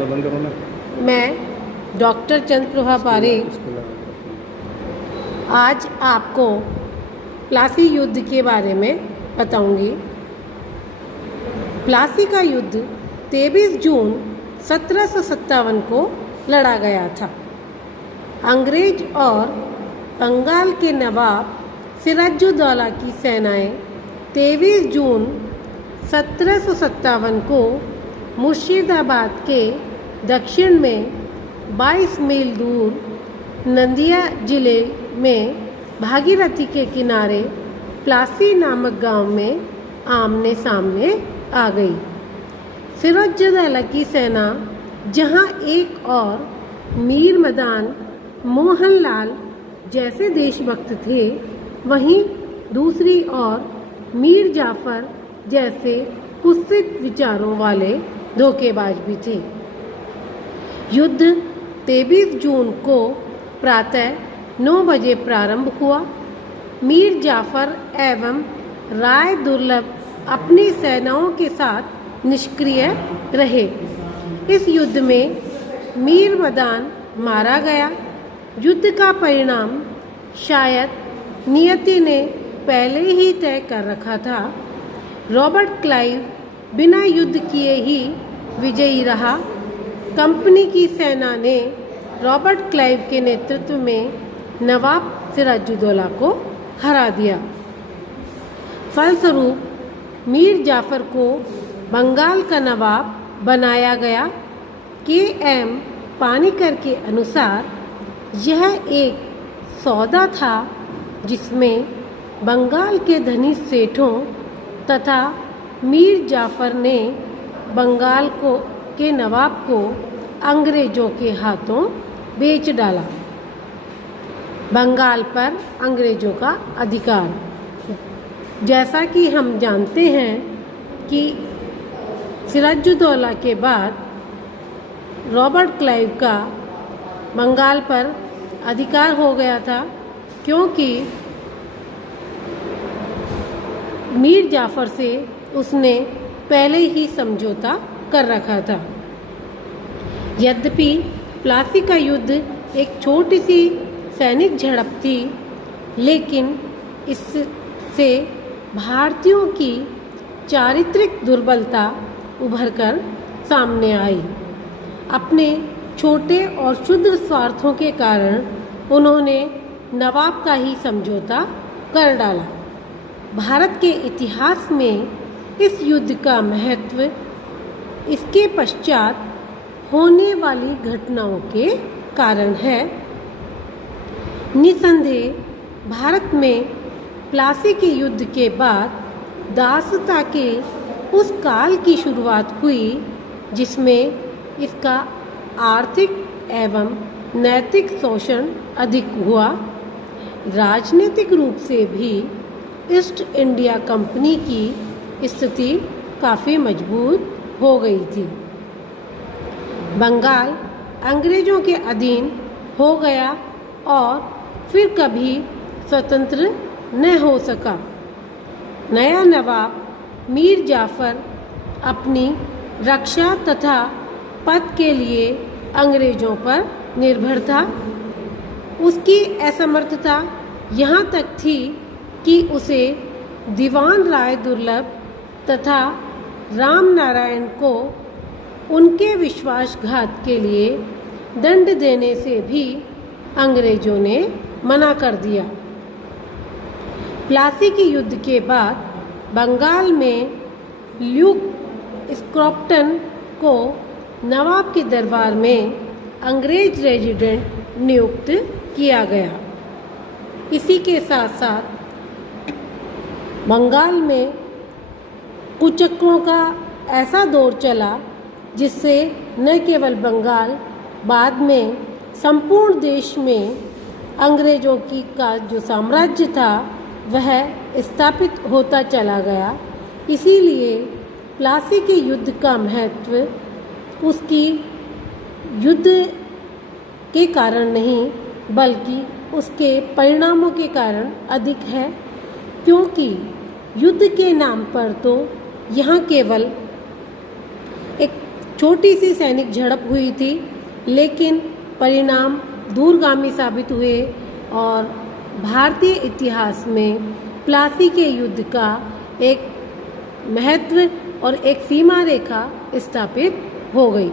मैं डॉक्टर चंद्रप्रभा पारेख आज आपको प्लासी युद्ध के बारे में बताऊंगी। प्लासी का युद्ध 23 जून 1757 को लड़ा गया था। अंग्रेज और बंगाल के नवाब सिराजुद्दौला की सेनाएं 23 जून 1757 को मुर्शिदाबाद के दक्षिण में 22 मील दूर नदिया जिले में भागीरथी के किनारे प्लासी नामक गांव में आमने सामने आ गई। सिराजुद्दौला की सेना जहां एक और मीर मदान मोहनलाल जैसे देशभक्त थे, वहीं दूसरी ओर मीर जाफर जैसे कुत्सित विचारों वाले धोखेबाज भी थे। युद्ध 23 जून को प्रातः 9 बजे प्रारंभ हुआ। मीर जाफर एवं राय दुर्लभ अपनी सेनाओं के साथ निष्क्रिय रहे। इस युद्ध में मीर मदान मारा गया। युद्ध का परिणाम शायद नियति ने पहले ही तय कर रखा था। रॉबर्ट क्लाइव बिना युद्ध किए ही विजयी रहा। कंपनी की सेना ने रॉबर्ट क्लाइव के नेतृत्व में नवाब सिराजुद्दौला को हरा दिया। फलस्वरूप मीर जाफर को बंगाल का नवाब बनाया गया। के.एम. पानीकर के अनुसार यह एक सौदा था जिसमें बंगाल के धनी सेठों तथा मीर जाफर ने बंगाल के नवाब को अंग्रेजों के हाथों बेच डाला। बंगाल पर अंग्रेजों का अधिकार, जैसा कि हम जानते हैं कि सिराजुद्दौला के बाद रॉबर्ट क्लाइव का बंगाल पर अधिकार हो गया था, क्योंकि मीर जाफर से उसने पहले ही समझौता कर रखा था। यद्यपि प्लासी का युद्ध एक छोटी सी सैनिक झड़प थी, लेकिन इससे भारतीयों की चारित्रिक दुर्बलता उभरकर सामने आई। अपने छोटे और क्षुद्र स्वार्थों के कारण उन्होंने नवाब का ही समझौता कर डाला। भारत के इतिहास में इस युद्ध का महत्व इसके पश्चात होने वाली घटनाओं के कारण है। निसंदेह भारत में प्लासी के युद्ध के बाद दासता के उस काल की शुरुआत हुई जिसमें इसका आर्थिक एवं नैतिक शोषण अधिक हुआ। राजनीतिक रूप से भी ईस्ट इंडिया कंपनी की स्थिति काफ़ी मजबूत हो गई थी। बंगाल अंग्रेजों के अधीन हो गया और फिर कभी स्वतंत्र न हो सका। नया नवाब मीर जाफर अपनी रक्षा तथा पद के लिए अंग्रेजों पर निर्भर था। उसकी असमर्थता यहाँ तक थी कि उसे दीवान राय दुर्लभ तथा राम नारायण को उनके विश्वासघात के लिए दंड देने से भी अंग्रेजों ने मना कर दिया। प्लासी के युद्ध के बाद बंगाल में ल्यूक स्क्रॉप्टन को नवाब के दरबार में अंग्रेज रेजिडेंट नियुक्त किया गया। इसी के साथ साथ बंगाल में कुचक्रों का ऐसा दौर चला जिससे न केवल बंगाल, बाद में संपूर्ण देश में अंग्रेजों का जो साम्राज्य था वह स्थापित होता चला गया। इसीलिए प्लासी के युद्ध का महत्व उसकी युद्ध के कारण नहीं बल्कि उसके परिणामों के कारण अधिक है, क्योंकि युद्ध के नाम पर तो यहाँ केवल एक छोटी सी सैनिक झड़प हुई थी, लेकिन परिणाम दूरगामी साबित हुए और भारतीय इतिहास में प्लासी के युद्ध का एक महत्व और एक सीमा रेखा स्थापित हो गई।